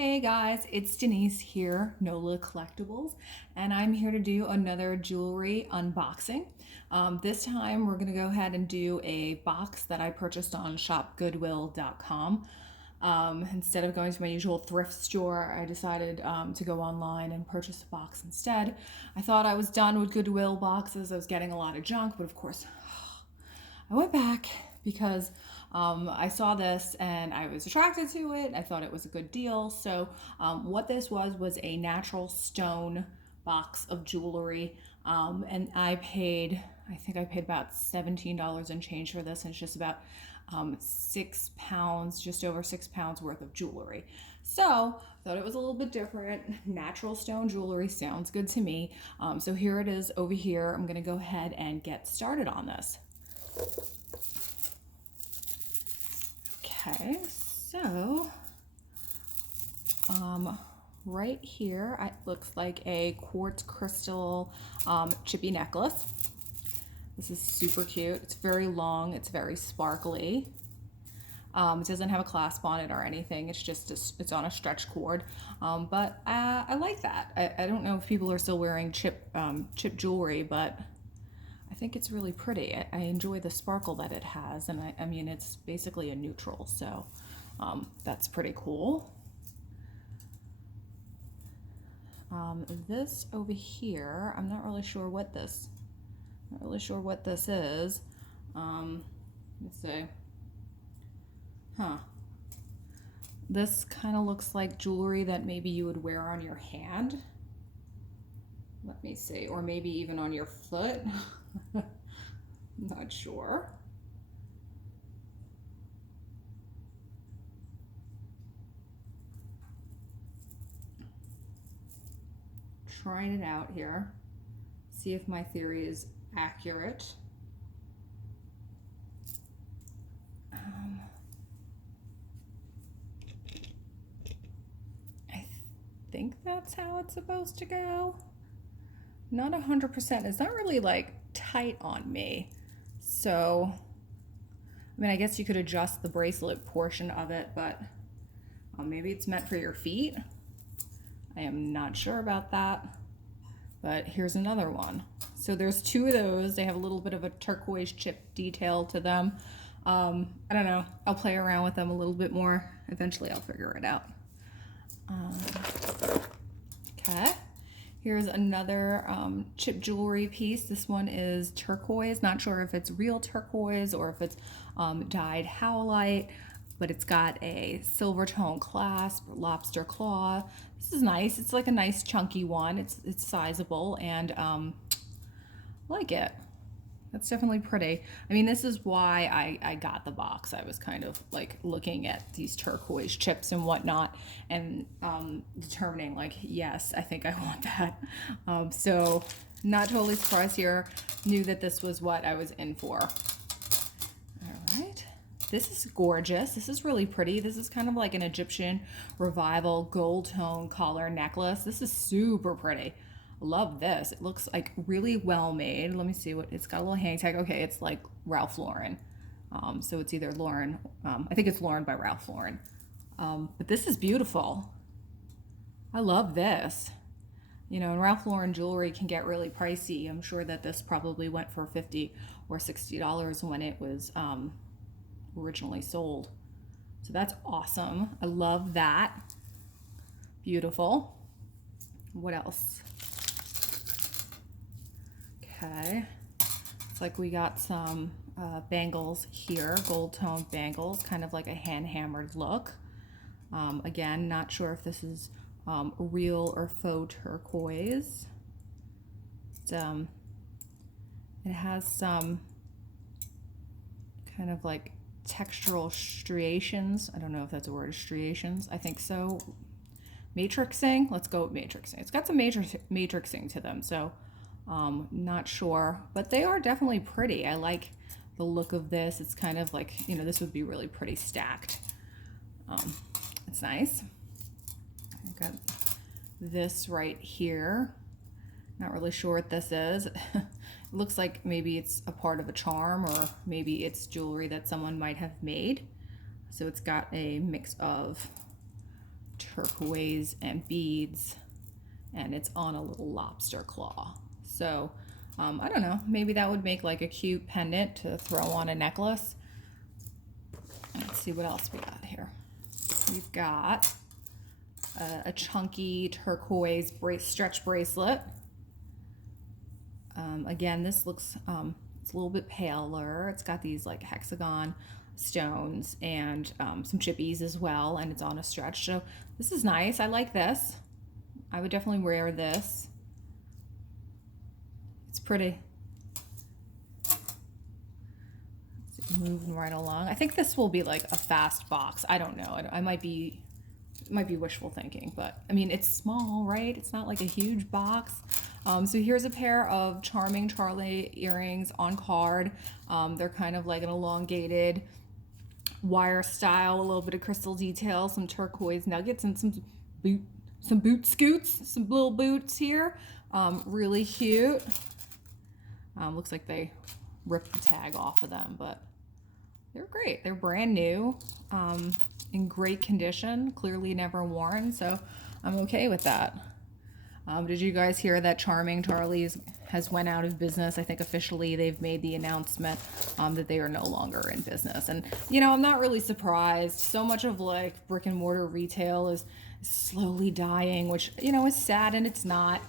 Hey guys, it's Denise here, NOLA Collectibles, and I'm here to do another jewelry unboxing. This time we're going to go ahead and do a box that I purchased on shopgoodwill.com. Instead of going to my usual thrift store, I decided to go online and purchase a box instead. I thought I was done with Goodwill boxes. I was getting a lot of junk, but of course I went back because I saw this and I was attracted to it. I thought it was a good deal. So what this was a natural stone box of jewelry, and I think I paid about $17 and change for this, and it's just about 6 pounds, just over 6 pounds worth of jewelry. So I thought it was a little bit different. Natural stone jewelry sounds good to me. So here it is over here. I'm gonna go ahead and get started on this. Okay, so right here it looks like a quartz crystal chippy necklace. This is super cute. It's very long, it's very sparkly. It doesn't have a clasp on it or anything. It's just it's on a stretch cord, but I like that. I don't know if people are still wearing chip jewelry, but I think it's really pretty. I enjoy the sparkle that it has, and I mean it's basically a neutral, so that's pretty cool. This over here, I'm not really sure what this is. Let's see. This kind of looks like jewelry that maybe you would wear on your hand. Let me see, or maybe even on your foot. Not sure. Trying it out here. See if my theory is accurate. I think that's how it's supposed to go. Not 100%. It's not really like tight on me. So, I mean, I guess you could adjust the bracelet portion of it, but maybe it's meant for your feet. I am not sure about that, but here's another one. So there's two of those. They have a little bit of a turquoise chip detail to them. I don't know. I'll play around with them a little bit more. Eventually I'll figure it out. Okay. Here's another chip jewelry piece. This one is turquoise. Not sure if it's real turquoise or if it's dyed howlite, but it's got a silver tone clasp, lobster claw. This is nice. It's like a nice chunky one. It's sizable, and I like it. That's definitely pretty. I mean, this is why I got the box. I was kind of like looking at these turquoise chips and whatnot, and determining like, yes, I think I want that. So not totally surprised here. Knew that this was what I was in for. All right. This is gorgeous. This is really pretty. This is kind of like an Egyptian revival gold tone collar necklace. This is super pretty. Love this. It looks like really well made. Let me see what it's got. A little hang tag. Okay, it's like Ralph Lauren. So it's either Lauren. I think it's Lauren by Ralph Lauren. But this is beautiful. I love this. You know, and Ralph Lauren jewelry can get really pricey. I'm sure that this probably went for $50 or $60 when it was originally sold. So that's awesome. I love that. Beautiful. What else? Okay, it's like we got some bangles here, gold tone bangles, kind of like a hand hammered look. Again, not sure if this is real or faux turquoise. It has some kind of like textural striations. I don't know if that's a word, striations. I think so. Matrixing. Let's go with matrixing. It's got some matrixing to them, so not sure, but they are definitely pretty. I like the look of this. It's kind of like, you know, this would be really pretty stacked. It's nice. I've got this right here. Not really sure what this is. It looks like maybe it's a part of a charm, or maybe it's jewelry that someone might have made. So it's got a mix of turquoise and beads, and it's on a little lobster claw. So I don't know, maybe that would make like a cute pendant to throw on a necklace. Let's see what else we got here. We've got a chunky turquoise stretch bracelet. Again, this looks, it's a little bit paler. It's got these like hexagon stones and some chippies as well, and it's on a stretch. So this is nice. I like this. I would definitely wear this. It's pretty. Moving right along. I think this will be like a fast box. I don't know. I might be, it might be wishful thinking, but I mean, it's small, right? It's not like a huge box. So here's a pair of Charming Charlie earrings on card. They're kind of like an elongated wire style, a little bit of crystal detail, some turquoise nuggets, and some boot scoots, some little boots here. Really cute. Looks like they ripped the tag off of them, but they're great. They're brand new, in great condition, clearly never worn, so I'm okay with that. Did you guys hear that Charming Charlie's has went out of business? I think officially they've made the announcement that they are no longer in business. And, you know, I'm not really surprised. So much of like brick and mortar retail is slowly dying, which, you know, is sad, and it's not.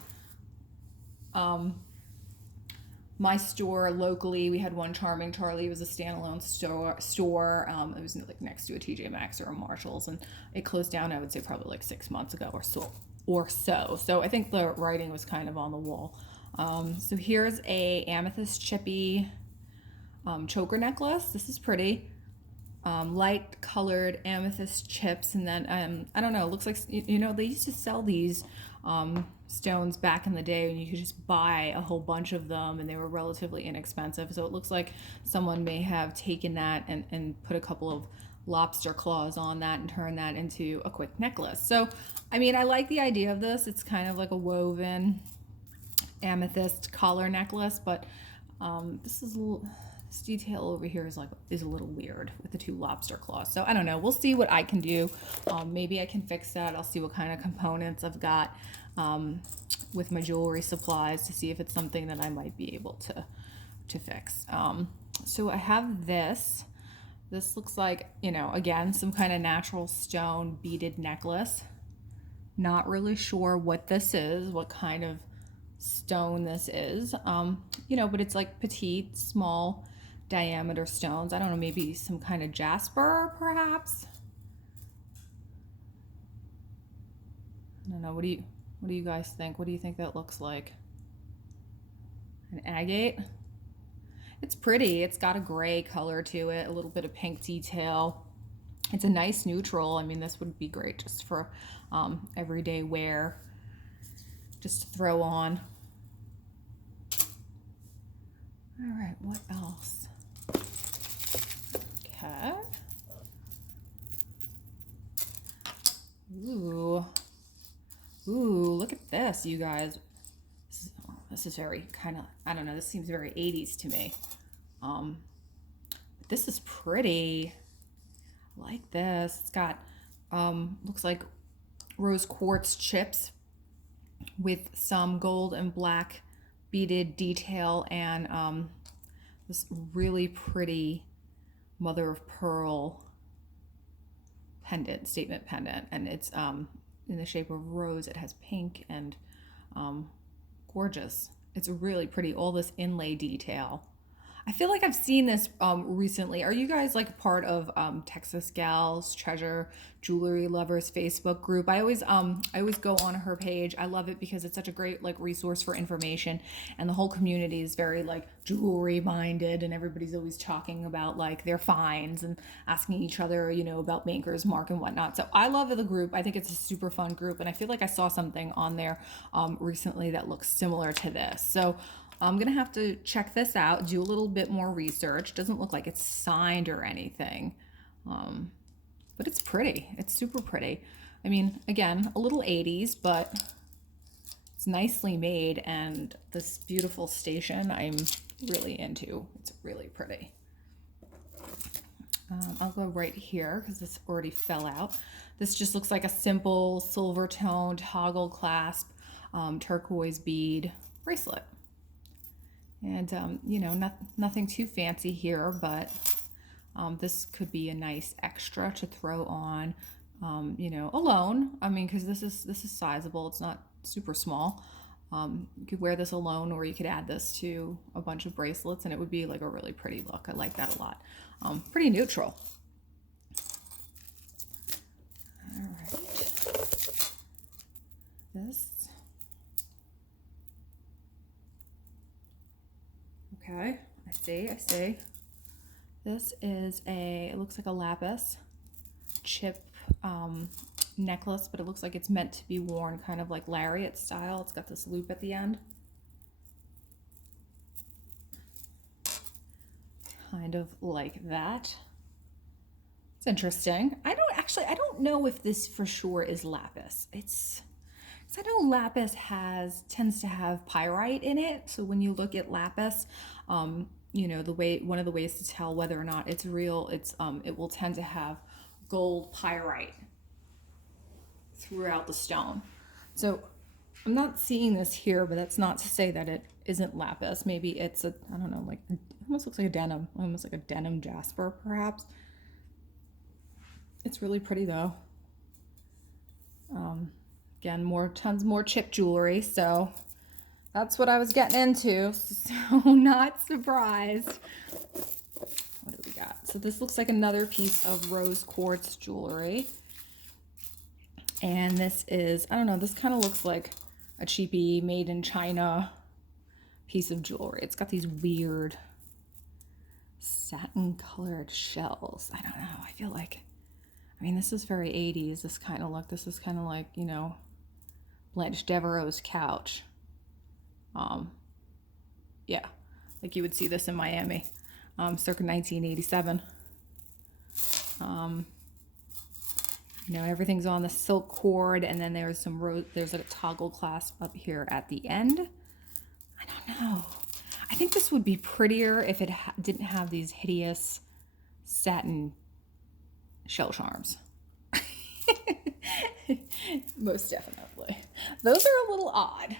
My store locally, we had one Charming Charlie. It was a standalone store. It was like next to a TJ Maxx or a Marshalls, and it closed down, I would say, probably like 6 months ago or so. So I think the writing was kind of on the wall. So here's a amethyst chippy choker necklace. This is pretty. Light colored amethyst chips, and then I don't know, it looks like, you know, they used to sell these stones back in the day, and you could just buy a whole bunch of them, and they were relatively inexpensive. So it looks like someone may have taken that and put a couple of lobster claws on that and turned that into a quick necklace. So I mean, I like the idea of this. It's kind of like a woven amethyst collar necklace, but this detail over here is a little weird with the two lobster claws. So I don't know. We'll see what I can do. Maybe I can fix that. I'll see what kind of components I've got with my jewelry supplies to see if it's something that I might be able to fix. So I have this. This looks like, you know, again, some kind of natural stone beaded necklace. Not really sure what this is, what kind of stone this is, you know, but it's like petite, small diameter stones. I don't know, maybe some kind of jasper, perhaps. I don't know. What do you guys think? What do you think that looks like? An agate? It's pretty. It's got a gray color to it, a little bit of pink detail. It's a nice neutral. I mean, this would be great just for everyday wear, just to throw on. All right, what else? Okay. Ooh, look at this, you guys. This is very kind of, I don't know, this seems very 80s to me. But this is pretty. I like this. It's got, looks like rose quartz chips with some gold and black beaded detail, and this really pretty mother of pearl pendant, statement pendant, and it's in the shape of rose. It has pink and gorgeous. It's really pretty, all this inlay detail. I feel like I've seen this recently. Are you guys like part of Texas Gals Treasure Jewelry Lovers Facebook group? I always go on her page. I love it because it's such a great like resource for information, and the whole community is very like jewelry minded, and everybody's always talking about like their finds and asking each other, you know, about Maker's Mark and whatnot. So I love the group. I think it's a super fun group, and I feel like I saw something on there recently that looks similar to this. So I'm gonna have to check this out, do a little bit more research. Doesn't look like it's signed or anything, but it's pretty. It's super pretty. I mean, again, a little 80s, but it's nicely made, and this beautiful station I'm really into. It's really pretty. I'll go right here because this already fell out. This just looks like a simple silver tone toggle clasp turquoise bead bracelet. And, you know, nothing too fancy here, but this could be a nice extra to throw on, you know, alone. I mean, because this is sizable. It's not super small. You could wear this alone, or you could add this to a bunch of bracelets, and it would be like a really pretty look. I like that a lot. Pretty neutral. All right. This. Okay, I see. This is it looks like a lapis chip necklace, but it looks like it's meant to be worn kind of like lariat style. It's got this loop at the end. Kind of like that. It's interesting. I don't know if this for sure is lapis. I know lapis tends to have pyrite in it. So when you look at lapis, you know, one of the ways to tell whether or not it's real, it will tend to have gold pyrite throughout the stone. So I'm not seeing this here, but that's not to say that it isn't lapis. Maybe it's I don't know, like almost looks like a denim, almost like a denim jasper perhaps. It's really pretty though. Again, tons more chip jewelry, so that's what I was getting into, so not surprised. What do we got? So this looks like another piece of rose quartz jewelry. And this is, I don't know, this kind of looks like a cheapy made in China piece of jewelry. It's got these weird satin colored shells. I don't know, I feel like, I mean, this is very 80s, this kind of look. This is kind of like, you know, Blanche Devereaux's couch. Yeah, like you would see this in Miami, circa 1987. You know, everything's on the silk cord, and then there's there's a toggle clasp up here at the end. I don't know. I think this would be prettier if it didn't have these hideous satin shell charms. Most definitely. Those are a little odd.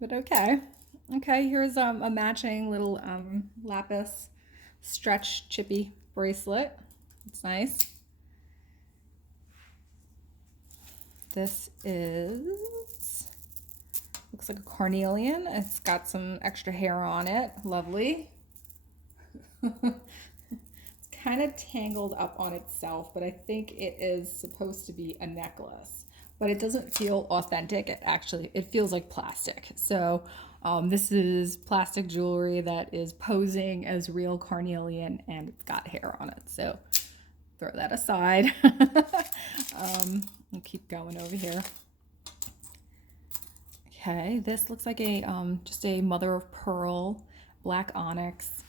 But okay. Okay, here's a matching little lapis stretch chippy bracelet. It's nice. This looks like a carnelian. It's got some extra hair on it. Lovely. It's kind of tangled up on itself, but I think it is supposed to be a necklace. But it doesn't feel authentic. It feels like plastic. So this is plastic jewelry that is posing as real carnelian, and it's got hair on it. So throw that aside. I'll keep going over here. Okay, this looks like a just a mother of pearl black onyx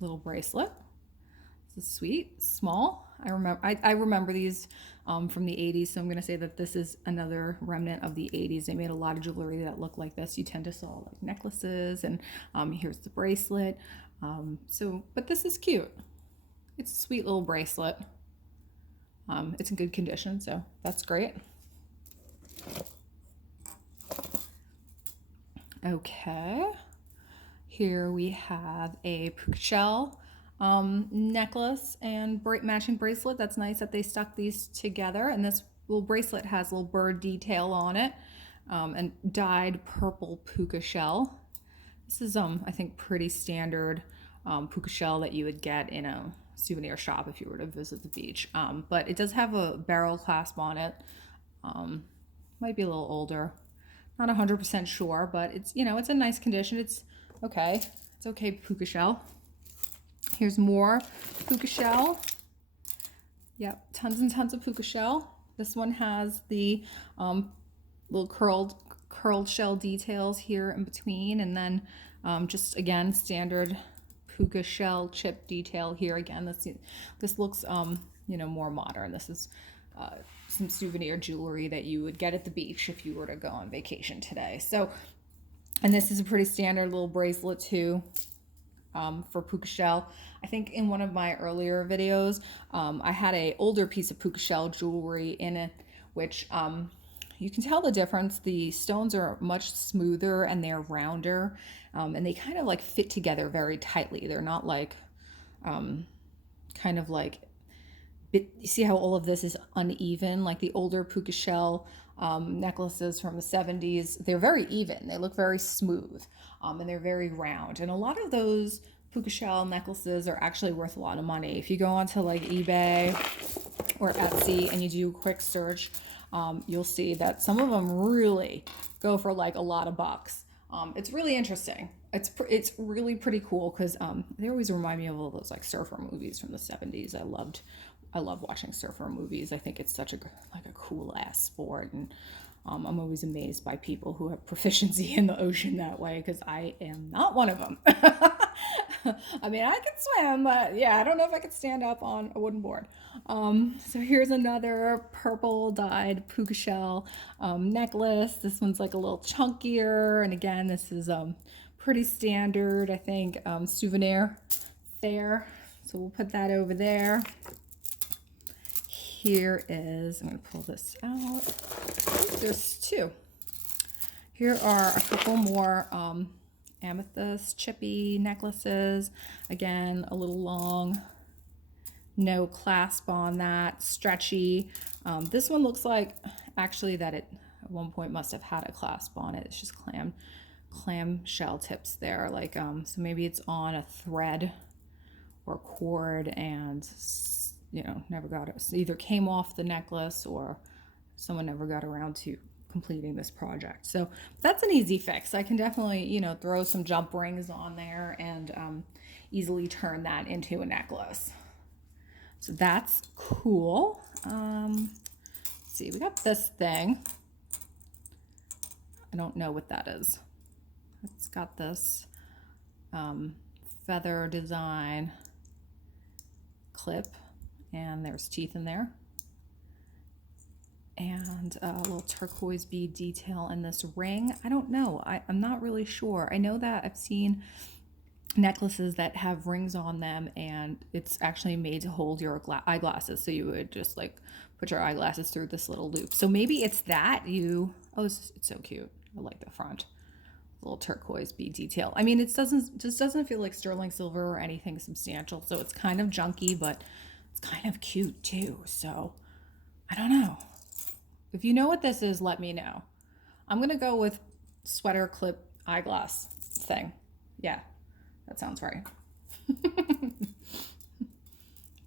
little bracelet. This is sweet, small. I remember these from the 80s, so I'm going to say that this is another remnant of the 80s. They made a lot of jewelry that looked like this. You tend to saw like necklaces, and here's the bracelet. But this is cute. It's a sweet little bracelet. It's in good condition, so that's great. Okay, here we have a puka shell necklace and matching bracelet. That's nice that they stuck these together, and this little bracelet has a little bird detail on it, and dyed purple puka shell. This is I think pretty standard puka shell that you would get in a souvenir shop if you were to visit the beach, but it does have a barrel clasp on it. Might be a little older, not 100% sure, but it's, you know, it's a nice condition. It's okay puka shell. Here's more puka shell. Yep, tons and tons of puka shell. This one has the little curled shell details here in between, and then just again standard puka shell chip detail here again. This looks you know, more modern. This is some souvenir jewelry that you would get at the beach if you were to go on vacation today. So, and this is a pretty standard little bracelet too. for puka shell. I think in one of my earlier videos, I had a older piece of puka shell jewelry in it, which you can tell the difference. The stones are much smoother and they're rounder, and they kind of like fit together very tightly. They're not like kind of like you see how all of this is uneven, like the older puka shell necklaces from the 70s. They're very even, they look very smooth, and they're very round, and a lot of those puka shell necklaces are actually worth a lot of money. If you go onto like eBay or Etsy and you do a quick search, you'll see that some of them really go for like a lot of bucks. It's really interesting. It's really pretty cool because they always remind me of all those like surfer movies from the 70s. I love watching surfer movies. I think it's such a cool ass sport, and I'm always amazed by people who have proficiency in the ocean that way, because I am not one of them. I mean, I can swim, but yeah, I don't know if I could stand up on a wooden board. So here's another purple dyed puka shell necklace. This one's like a little chunkier, and again, this is pretty standard, I think, souvenir there. So we'll put that over there. Here is, I'm going to pull this out. There's two. Here are a couple more amethyst chippy necklaces. Again, a little long, no clasp on that, stretchy. This one looks like actually that it at one point must have had a clasp on it. It's just clam shell tips there, like so maybe it's on a thread or cord, and you know, never got it. So either came off the necklace or someone never got around to completing this project. So that's an easy fix. I can definitely, you know, throw some jump rings on there and easily turn that into a necklace. So that's cool. Let's see, we got this thing. I don't know what that is. It's got this feather design clip, and there's teeth in there, and a little turquoise bead detail in this ring. I don't know. I'm not really sure. I know that I've seen necklaces that have rings on them, and it's actually made to hold your eyeglasses. So you would just like put your eyeglasses through this little loop. So maybe it's that you. Oh, it's so cute. I like the front. Little turquoise bead detail. I mean, it just doesn't feel like sterling silver or anything substantial. So it's kind of junky, but it's kind of cute too. So I don't know. If you know what this is, let me know. I'm going to go with sweater clip eyeglass thing. Yeah, that sounds right.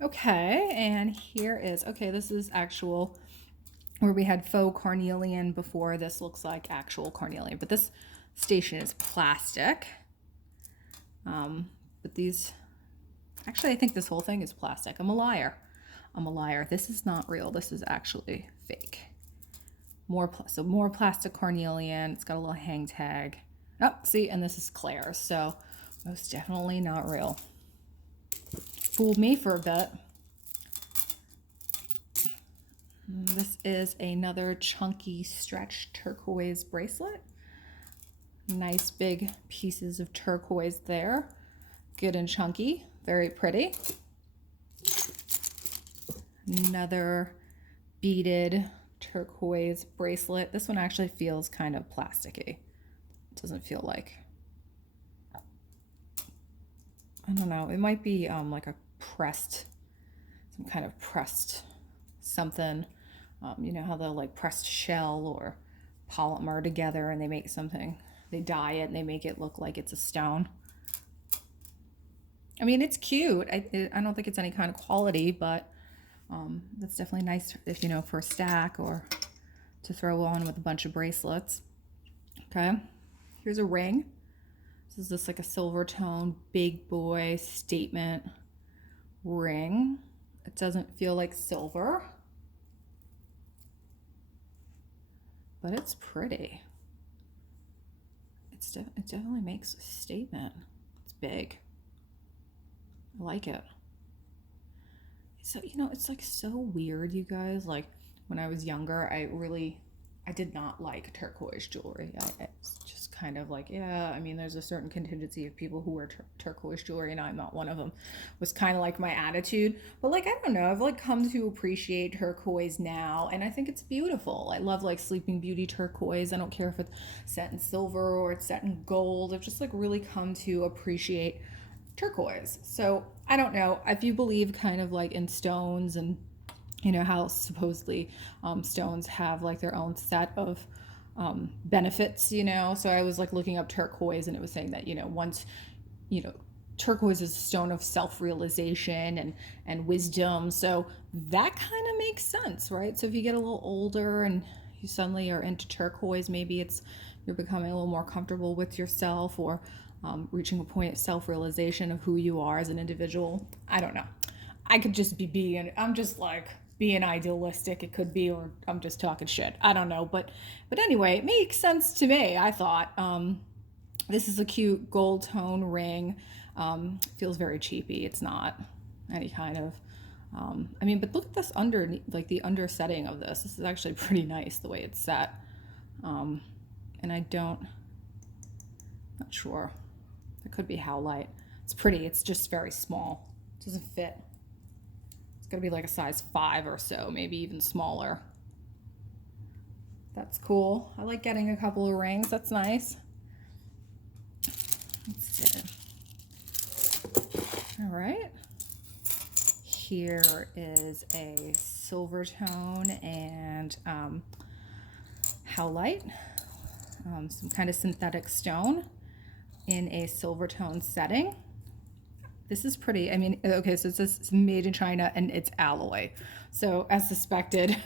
Okay, and here is, okay, this is actual, where we had faux carnelian before. This looks like actual carnelian, but this station is plastic. But these, actually, I think this whole thing is plastic. I'm a liar. This is not real. This is actually fake. More plastic carnelian. It's got a little hang tag. Oh, see, and this is Claire's, so most definitely not real. Fooled me for a bit. This is another chunky stretch turquoise bracelet. Nice big pieces of turquoise there. Good and chunky, very pretty. Another beaded turquoise bracelet. This one actually feels kind of plasticky. It doesn't feel like, I don't know, it might be like a pressed, some kind of pressed something. You know how they'll like pressed shell or polymer together and they make something, they dye it and they make it look like it's a stone. I mean, it's cute. I don't think it's any kind of quality, but that's definitely nice if, you know, for a stack or to throw on with a bunch of bracelets. Okay, here's a ring. This is just like a silver tone, big boy statement ring. It doesn't feel like silver, but it's pretty. It definitely makes a statement. It's big. I like it. So, you know, it's like so weird, you guys. Like when I was younger, I did not like turquoise jewelry. It's just kind of like, yeah, I mean, there's a certain contingency of people who wear turquoise jewelry, and I'm not one of them, was kind of like my attitude. But like, I don't know, I've like come to appreciate turquoise now, and I think it's beautiful. I love like Sleeping Beauty turquoise. I don't care if it's set in silver or it's set in gold. I've just like really come to appreciate turquoise. So I don't know if you believe kind of like in stones and you know how supposedly stones have like their own set of benefits, you know. So I was like looking up turquoise, and it was saying that, you know, once, you know, turquoise is a stone of self-realization and wisdom. So that kind of makes sense, right? So if you get a little older and you suddenly are into turquoise, maybe it's you're becoming a little more comfortable with yourself, or reaching a point of self-realization of who you are as an individual. I don't know. I could just be being, I'm just like being idealistic. It could be, or I'm just talking shit. I don't know. But anyway, it makes sense to me. I thought this is a cute gold tone ring. Feels very cheapy. It's not any kind of, I mean, but look at this under, like the under setting of this. This is actually pretty nice the way it's set. And I don't, not sure. It could be howlite. It's pretty. It's just very small. It doesn't fit. It's gonna be like a size 5 or so, maybe even smaller. That's cool. I like getting a couple of rings. That's nice. Let's see. All right. Here is a silver tone and howlite, some kind of synthetic stone in a silver tone setting. This is pretty. I mean, okay, so it says it's made in China and it's alloy. So as suspected,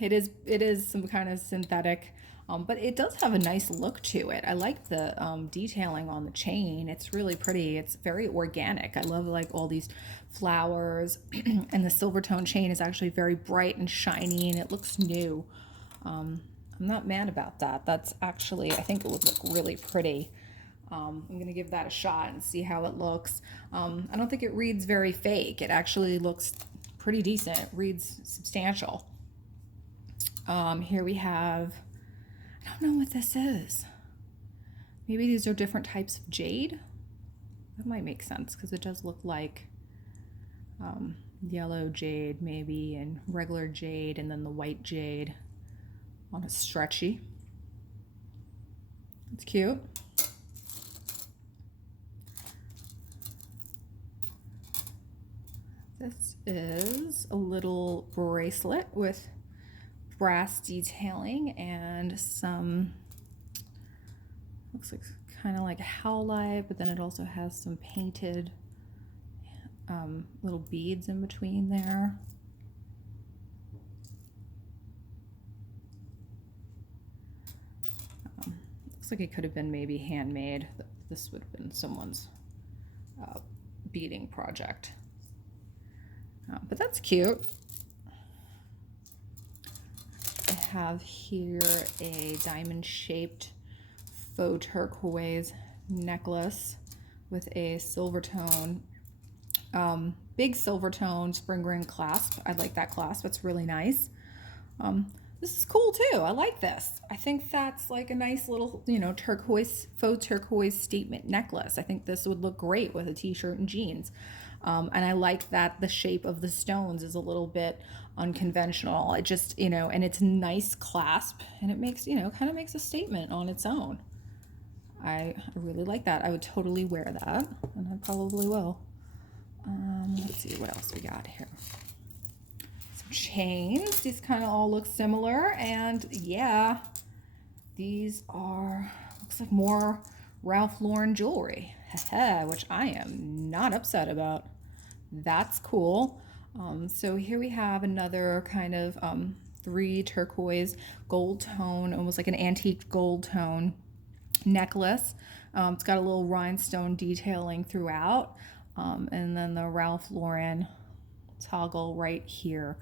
it is some kind of synthetic, but it does have a nice look to it. I like the detailing on the chain. It's really pretty. It's very organic. I love like all these flowers, and the silver tone chain is actually very bright and shiny, and it looks new. I'm not mad about that. That's actually, I think it would look really pretty. I'm going to give that a shot and see how it looks. I don't think it reads very fake. It actually looks pretty decent. It reads substantial. Here we have, I don't know what this is. Maybe these are different types of jade. That might make sense because it does look like yellow jade maybe, and regular jade, and then the white jade on a stretchy. It's cute. This is a little bracelet with brass detailing and some, looks like kind of like howlite, but then it also has some painted little beads in between there. Looks like it could have been maybe handmade. This would have been someone's beading project. But that's cute. I have here a diamond-shaped faux turquoise necklace with a silver tone, big silver tone spring ring clasp. I like that clasp. It's really nice. This is cool too. I like this. I think that's like a nice little, you know, turquoise, faux turquoise statement necklace. I think this would look great with a t-shirt and jeans. And I like that the shape of the stones is a little bit unconventional. It just, you know, and it's nice clasp, and it makes, you know, kind of makes a statement on its own. I really like that. I would totally wear that, and I probably will. Let's see what else we got here. Some chains. These kind of all look similar, and yeah, these are, looks like more Ralph Lauren jewelry, which I am not upset about. That's cool. So here we have another kind of 3 turquoise gold tone, almost like an antique gold tone necklace. It's got a little rhinestone detailing throughout, and then the Ralph Lauren toggle right here.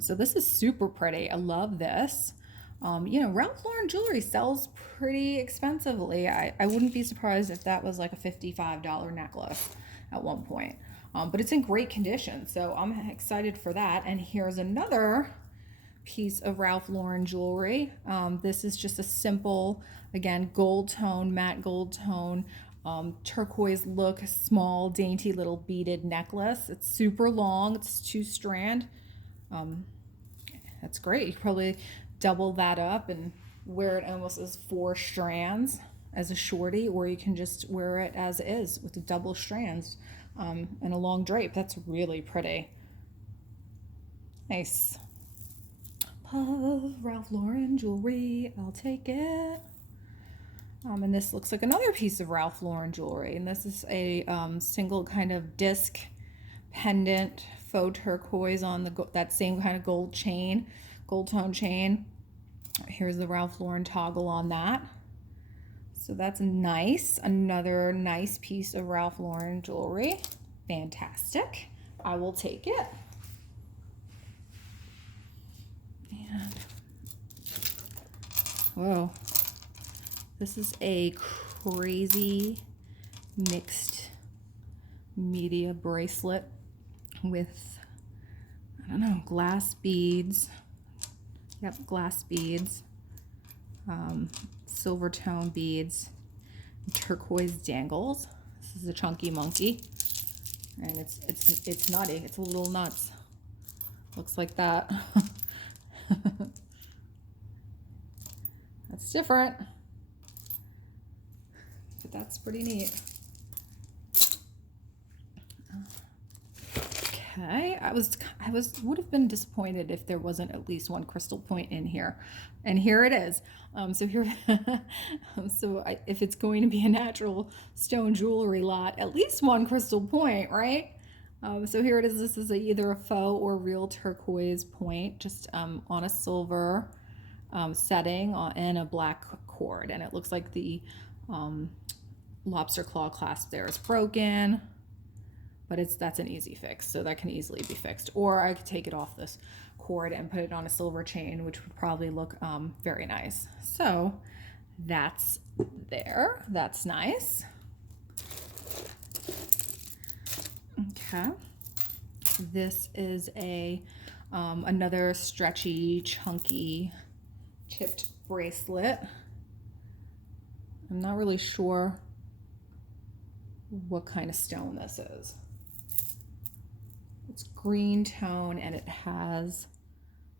So this is super pretty. I love this. You know, Ralph Lauren jewelry sells pretty expensively. I wouldn't be surprised if that was like a $55 necklace at one point. But it's in great condition, so I'm excited for that. And here's another piece of Ralph Lauren jewelry. This is just a simple, again, gold tone, matte gold tone, turquoise look, small, dainty little beaded necklace. It's super long. It's 2-strand. That's great. You probably double that up and wear it almost as 4 strands as a shorty, or you can just wear it as is with the double strands and a long drape. That's really pretty. Nice. Ralph Lauren jewelry. I'll take it. And this looks like another piece of Ralph Lauren jewelry. And this is a single kind of disc pendant, faux turquoise on that same kind of gold tone chain. Here's the Ralph Lauren toggle on that. So that's nice. Another nice piece of Ralph Lauren jewelry. Fantastic. I will take it. And whoa. This is a crazy mixed media bracelet with, I don't know, glass beads. Yep, glass beads, silver tone beads, turquoise dangles. This is a chunky monkey, and it's nutty. It's a little nuts. Looks like that. That's different, but that's pretty neat. Okay, I would have been disappointed if there wasn't at least one crystal point in here, and here it is. If it's going to be a natural stone jewelry lot, at least one crystal point, right? So here it is. This is either a faux or real turquoise point, just on a silver setting and a black cord, and it looks like the lobster claw clasp there is broken. But that's an easy fix, so that can easily be fixed. Or I could take it off this cord and put it on a silver chain, which would probably look very nice. So that's there. That's nice. Okay. This is another stretchy, chunky, tipped bracelet. I'm not really sure what kind of stone this is. It's green tone and it has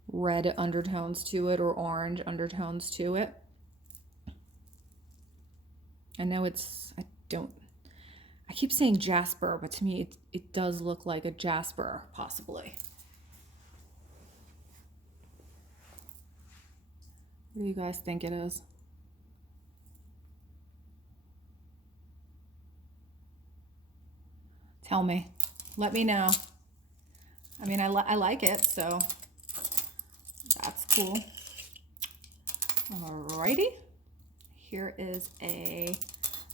red undertones to it, or orange undertones to it. I know I keep saying jasper, but to me it does look like a jasper, possibly. What do you guys think it is? Tell me. Let me know. I mean, I like it, so that's cool. Alrighty. Here is a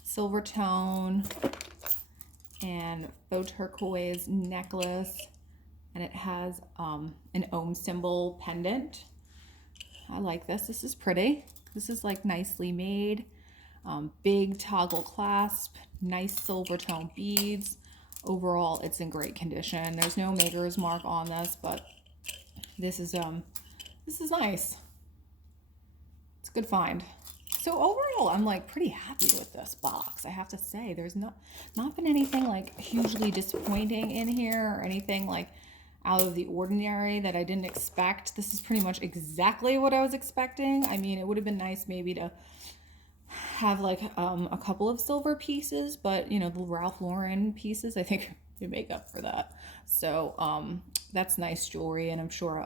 silver tone and faux turquoise necklace, and it has an ohm symbol pendant. I like this. This is pretty. This is like nicely made. Big toggle clasp, nice silver tone beads. Overall, it's in great condition. There's no maker's mark on this, but this is nice. It's a good find. So overall, I'm like pretty happy with this box. I have to say, there's not been anything like hugely disappointing in here, or anything like out of the ordinary that I didn't expect. This is pretty much exactly what I was expecting. I mean, it would have been nice maybe to have like a couple of silver pieces, but you know, the Ralph Lauren pieces, I think they make up for that. So that's nice jewelry, and I'm sure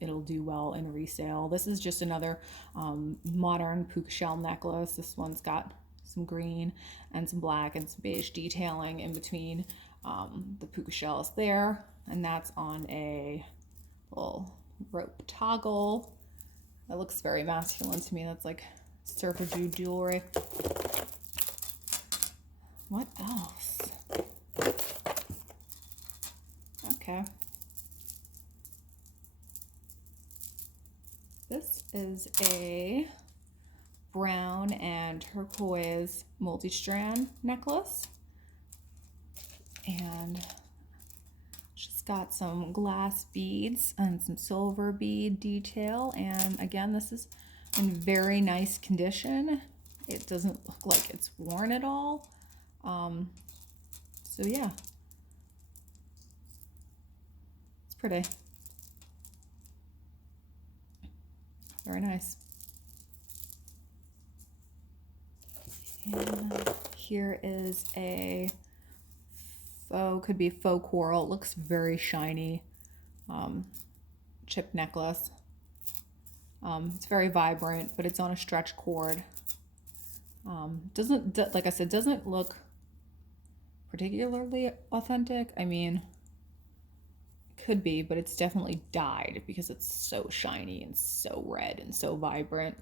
it'll do well in resale. This is just another modern puka shell necklace. This one's got some green and some black and some beige detailing in between the puka shells there, and that's on a little rope toggle. That looks very masculine to me. That's like surfer jewelry. What else? Okay. This is a brown and turquoise multi-strand necklace. And just got some glass beads and some silver bead detail. And again, this is in very nice condition. It doesn't look like it's worn at all. So yeah, it's pretty. Very nice. And here is a faux, could be faux coral. It looks very shiny. Chip necklace. It's very vibrant, but it's on a stretch cord. Doesn't, like I said, doesn't look particularly authentic. I mean, could be, but it's definitely dyed because it's so shiny and so red and so vibrant.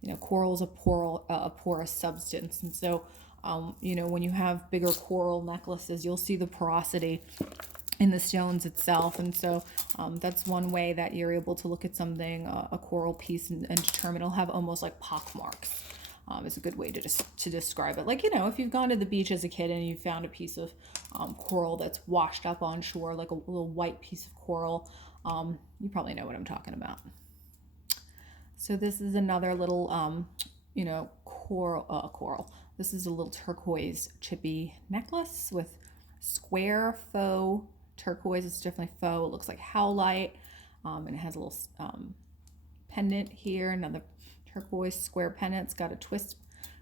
You know, coral is a porous substance, and so you know, when you have bigger coral necklaces, you'll see the porosity in the stones itself. And so that's one way that you're able to look at something, a coral piece, and determine it'll have almost like pock marks. Is a good way to describe it. Like, you know, if you've gone to the beach as a kid and you found a piece of coral that's washed up on shore, like a little white piece of coral, you probably know what I'm talking about. So this is another little, you know, coral. This is a little turquoise chippy necklace with square faux turquoise. It's definitely faux. It looks like howlite, and it has a little pendant here. Another turquoise square pendant. It's got a twist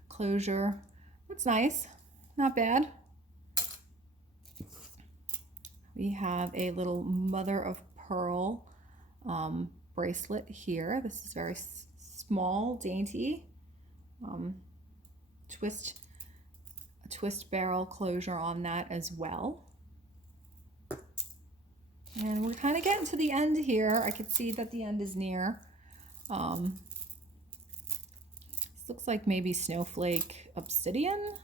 closure. That's nice. Not bad. We have a little mother of pearl bracelet here. This is very small, dainty. Twist barrel closure on that as well. And we're kind of getting to the end here. I can see that the end is near. This looks like maybe snowflake obsidian,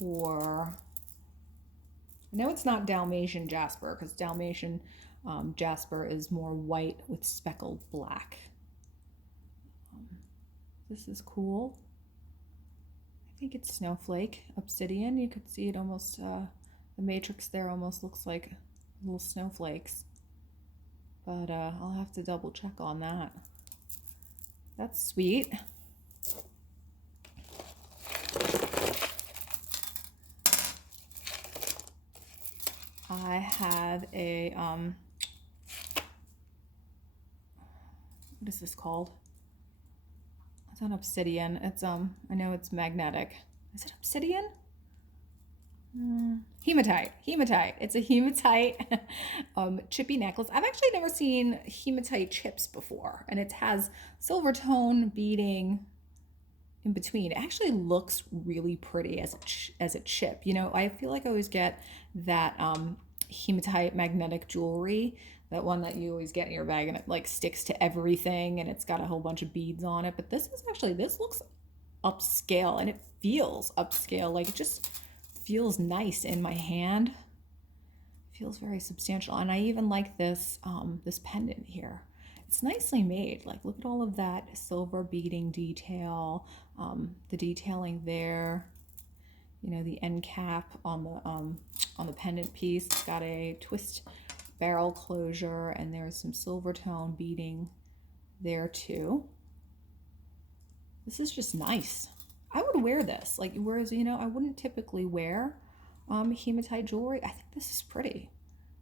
or I know it's not Dalmatian jasper, because Dalmatian jasper is more white with speckled black. This is cool. I think it's snowflake obsidian. You could see it almost, the matrix there almost looks like little snowflakes, but I'll have to double check on that. That's sweet. I have a what is this called? It's an obsidian. It's I know it's magnetic. Is it obsidian? Hematite. It's a hematite chippy necklace. I've actually never seen hematite chips before, and it has silver tone beading in between. It actually looks really pretty as a chip. You know, I feel like I always get that hematite magnetic jewelry, that one that you always get in your bag, and it like sticks to everything, and it's got a whole bunch of beads on it. But this looks upscale, and it feels upscale. Like, it just feels nice in my hand. It feels very substantial. And I even like this this pendant here. It's nicely made. Like, look at all of that silver beading detail, the detailing there. You know, the end cap on the pendant piece. It's got a twist barrel closure, and there's some silver tone beading there too. This is just nice. I would wear this, like, whereas, you know, I wouldn't typically wear hematite jewelry. I think this is pretty.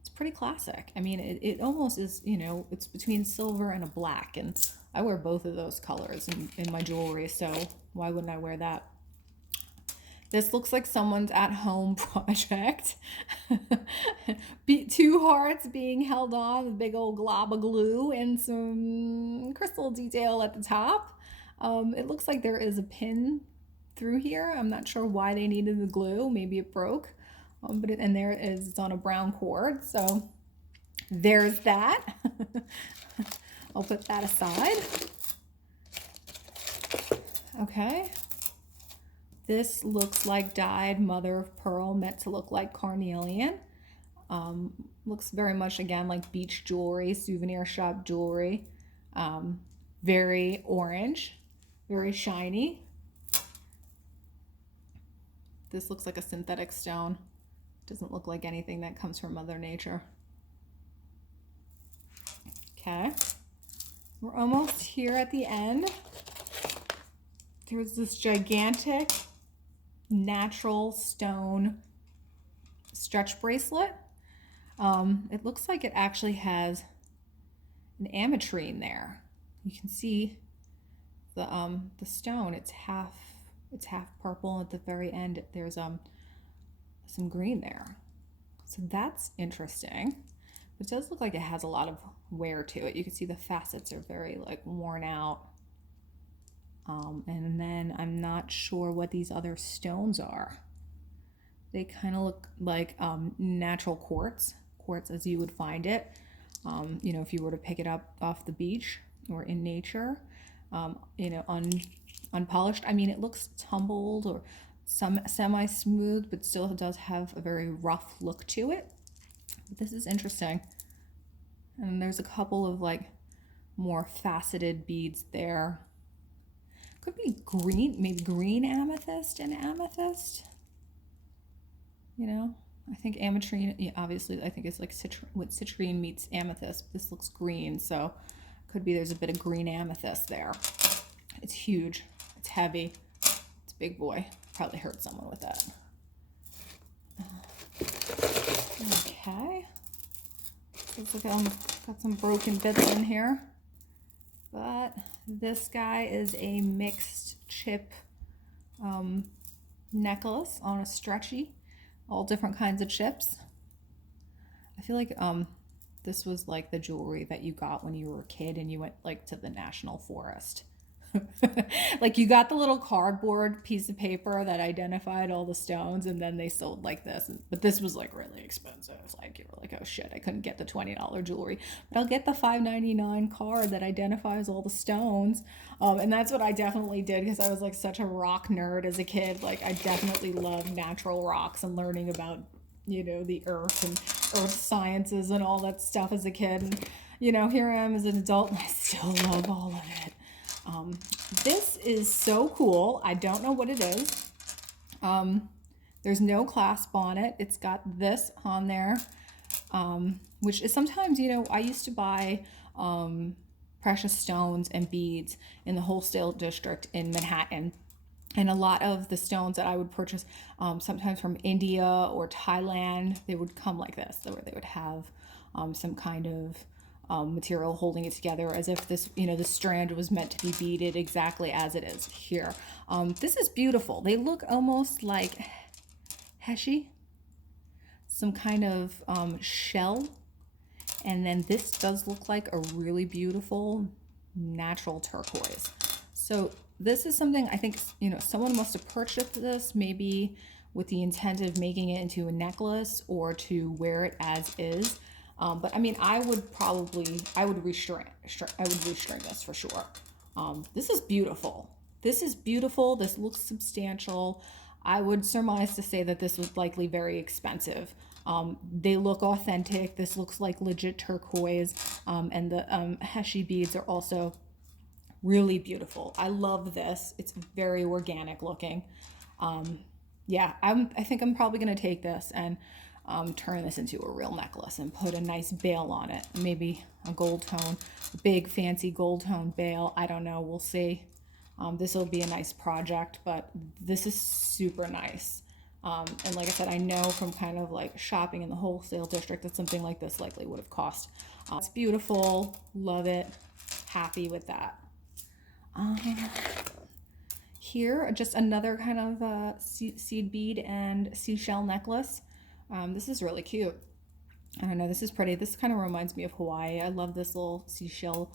It's pretty classic. I mean, it almost is, you know, it's between silver and a black, and I wear both of those colors in my jewelry, so why wouldn't I wear that? This looks like someone's at-home project. Two hearts being held on with a big old glob of glue and some crystal detail at the top. It looks like there is a pin through here. I'm not sure why they needed the glue. Maybe it broke. And there it is. It's on a brown cord. So there's that. I'll put that aside. Okay. This looks like dyed mother of pearl, meant to look like carnelian. Looks very much, again, like beach jewelry, souvenir shop jewelry. Very orange, very shiny. This looks like a synthetic stone. Doesn't look like anything that comes from Mother Nature. Okay, we're almost here at the end. There's this gigantic natural stone stretch bracelet. It looks like it actually has an ametrine there. You can see the stone. It's half purple. At the very end, there's some green there. So that's interesting. It does look like it has a lot of wear to it. You can see the facets are very like worn out. And then I'm not sure what these other stones are. They kind of look like natural quartz as you would find it. You know, if you were to pick it up off the beach or in nature, you know, unpolished. I mean, it looks tumbled or some semi-smooth, but still does have a very rough look to it. But this is interesting. And there's a couple of like more faceted beads there. Could be green, maybe green amethyst and amethyst. You know, I think ametrine, yeah, obviously, I think it's like citrine meets amethyst. This looks green, so could be there's a bit of green amethyst there. It's huge. It's heavy. It's a big boy. Probably hurt someone with that. Okay. Looks like got some broken bits in here. But this guy is a mixed chip necklace on a stretchy. All different kinds of chips. I feel like this was like the jewelry that you got when you were a kid and you went like to the national forest. Like you got the little cardboard piece of paper that identified all the stones, and then they sold like this. But this was like really expensive. Like you were like, oh shit, I couldn't get the $20 jewelry, but I'll get the $5.99 card that identifies all the stones. And that's what I definitely did, because I was like such a rock nerd as a kid. Like I definitely loved natural rocks and learning about, you know, the earth and earth sciences and all that stuff as a kid. And, you know, here I am as an adult and I still love all of it. This is so cool. I don't know what it is. There's no clasp on it. It's got this on there, which is sometimes, you know, I used to buy precious stones and beads in the wholesale district in Manhattan. And a lot of the stones that I would purchase, sometimes from India or Thailand, they would come like this, where they would have some kind of material holding it together, as if this, you know, the strand was meant to be beaded exactly as it is here. This is beautiful. They look almost like heshy, some kind of shell. And then this does look like a really beautiful natural turquoise. So this is something I think, you know, someone must have purchased this maybe with the intent of making it into a necklace or to wear it as is. But I mean, I would restring this for sure. This is beautiful. This is beautiful. This looks substantial. I would surmise to say that this was likely very expensive. They look authentic. This looks like legit turquoise. And the heshy beads are also really beautiful. I love this. It's very organic looking. Yeah, I think I'm probably going to take this and turn this into a real necklace and put a nice bail on it. Maybe a gold tone, a big fancy gold tone bail. I don't know. We'll see. This will be a nice project, but this is super nice. And like I said, I know from kind of like shopping in the wholesale district that something like this likely would have cost. It's beautiful. Love it. Happy with that. Here, just another kind of seed bead and seashell necklace. This is really cute. I don't know, this is pretty. This kind of reminds me of Hawaii. I love this little seashell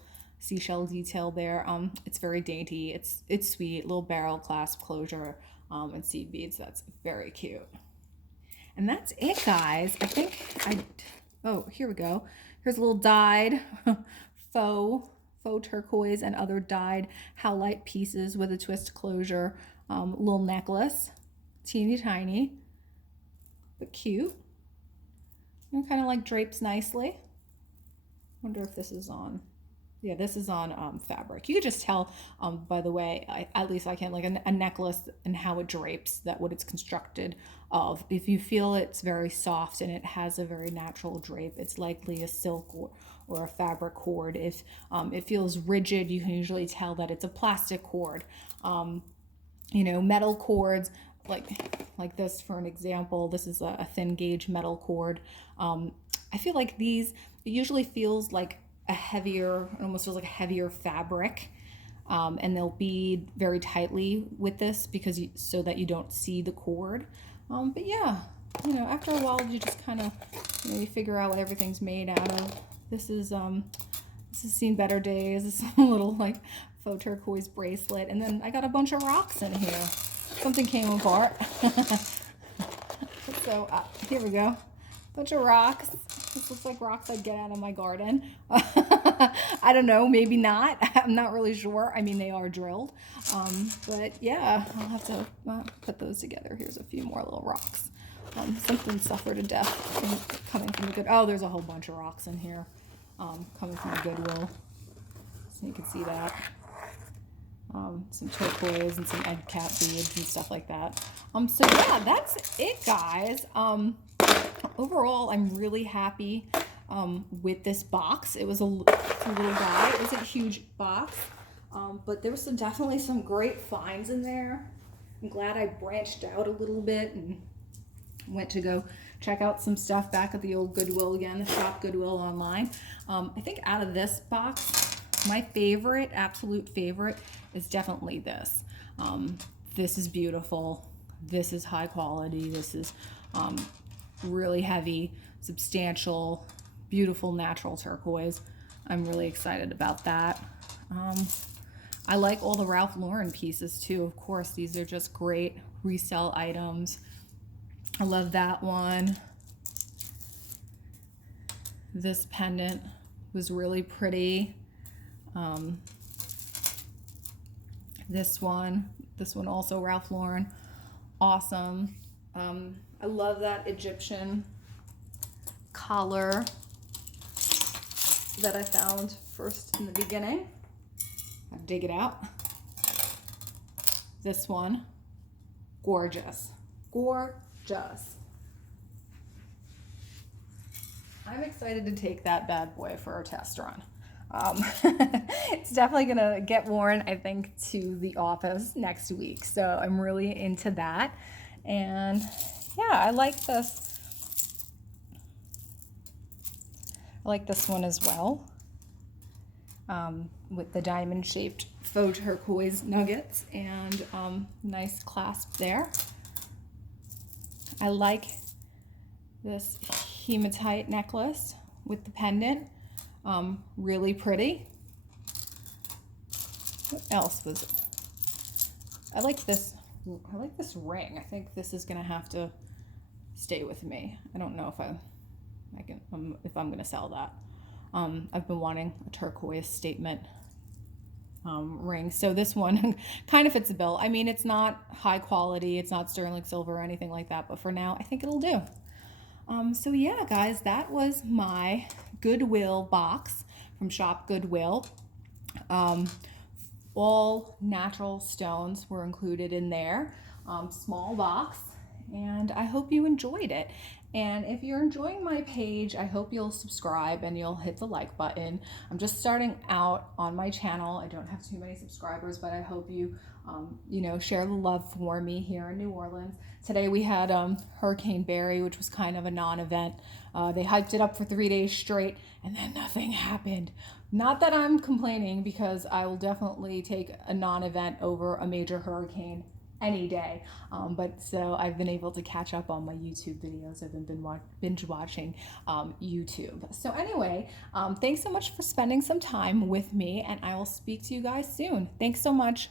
detail there. It's very dainty. It's sweet. Little barrel clasp closure and seed beads. That's very cute. And that's it, guys. I think oh, here we go. Here's a little dyed faux turquoise and other dyed howlite pieces with a twist closure. Little necklace. Teeny tiny, but cute. And kind of like drapes nicely. Wonder if this is on Yeah, this is on fabric. You could just tell, by the way, at least I can, like a necklace and how it drapes, that what it's constructed of. If you feel it's very soft and it has a very natural drape, it's likely a silk or a fabric cord. If it feels rigid, you can usually tell that it's a plastic cord. You know, metal cords, like this for an example, this is a thin gauge metal cord. I feel like these, it usually feels like a heavier, it almost feels like a heavier fabric. And they'll bead very tightly with this because so that you don't see the cord. But yeah, you know, after a while you just kind of, you know, you figure out what everything's made out of. This has seen better days. This is a little like faux turquoise bracelet, and then I got a bunch of rocks in here. Something came apart. So here we go, bunch of rocks. This looks like rocks I'd get out of my garden. I don't know, maybe not. I'm not really sure. I mean, they are drilled. But yeah, I'll have to put those together. Here's a few more little rocks. Something suffered a death coming from the oh, there's a whole bunch of rocks in here coming from the Goodwill. So you can see that. Some turquoise and some egg cap beads and stuff like that. So yeah, that's it, guys. Overall, I'm really happy with this box. It was a little guy. It was a huge box, but there was definitely some great finds in there. I'm glad I branched out a little bit and went to go check out some stuff back at the old Goodwill again, the shop Goodwill online. I think out of this box, my favorite, absolute favorite, is definitely this. This is beautiful. This is high quality. This is really heavy, substantial, beautiful natural turquoise. I'm really excited about that. I like all the Ralph Lauren pieces too. Of course, these are just great resale items. I love that one. This pendant was really pretty. This one also Ralph Lauren, awesome. I love that Egyptian collar that I found first in the beginning. I'll dig it out. This one, gorgeous, gorgeous. I'm excited to take that bad boy for a test run. It's definitely gonna get worn, I think, to the office next week. So I'm really into that. And yeah, I like this. I like this one as well. With the diamond shaped faux turquoise nuggets and nice clasp there. I like this hematite necklace with the pendant. Really pretty. What else was it? I like this ring. I think this is gonna have to stay with me. I don't know if I'm gonna sell that. I've been wanting a turquoise statement ring. So this one kind of fits the bill. I mean, it's not high quality, it's not sterling silver or anything like that, but for now, I think it'll do. So yeah, guys, that was my Goodwill box from Shop Goodwill. All natural stones were included in there. Small box, and I hope you enjoyed it. And if you're enjoying my page, I hope you'll subscribe and you'll hit the like button. I'm just starting out on my channel. I don't have too many subscribers, but I hope you, share the love for me here in New Orleans. Today we had Hurricane Barry, which was kind of a non-event. They hyped it up for 3 days straight, and then nothing happened. Not that I'm complaining, because I will definitely take a non-event over a major hurricane any day. But so I've been able to catch up on my YouTube videos. I've been binge watching YouTube. So anyway, thanks so much for spending some time with me, and I will speak to you guys soon. Thanks so much.